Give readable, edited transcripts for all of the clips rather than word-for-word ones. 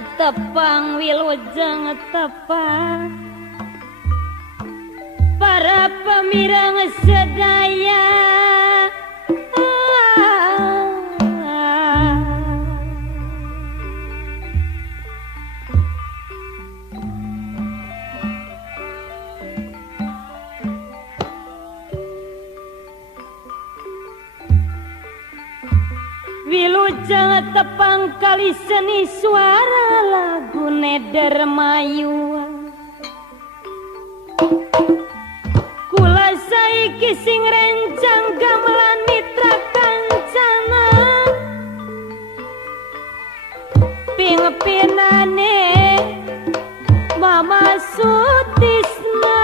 tepang wilujeng tepang para pemirang sedaya wilujeng tepang kali seni suara lagu neder mayu kula saiki sing rencang gamelan mitra kancana pingpinane Mama Sutisna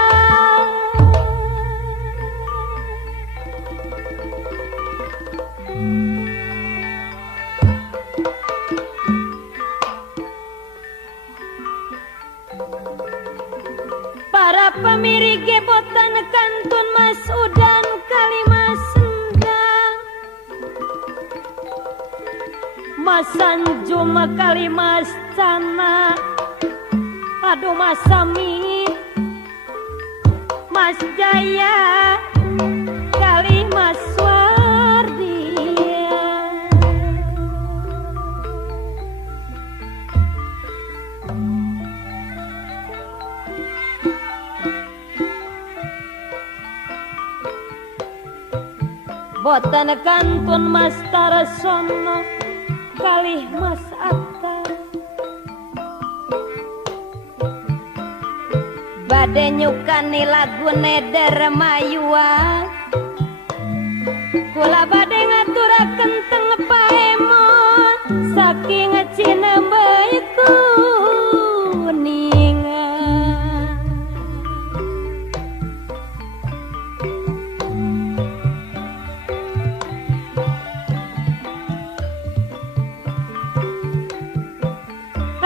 para pemirige botan kantun Mas Udan kali Mas Sendang Mas Anjum kali Mas Cana aduh Mas Sami Mas Jaya kali Mas Wardia botan kantun Mas Tarasono kalih Mas Atta bade nyukani lagu neder mayua kula bade ngaturaken teng paemon saking Cinembe kuningan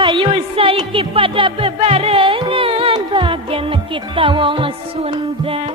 ayo saiki pada bebarengan bagian kita wong Sunda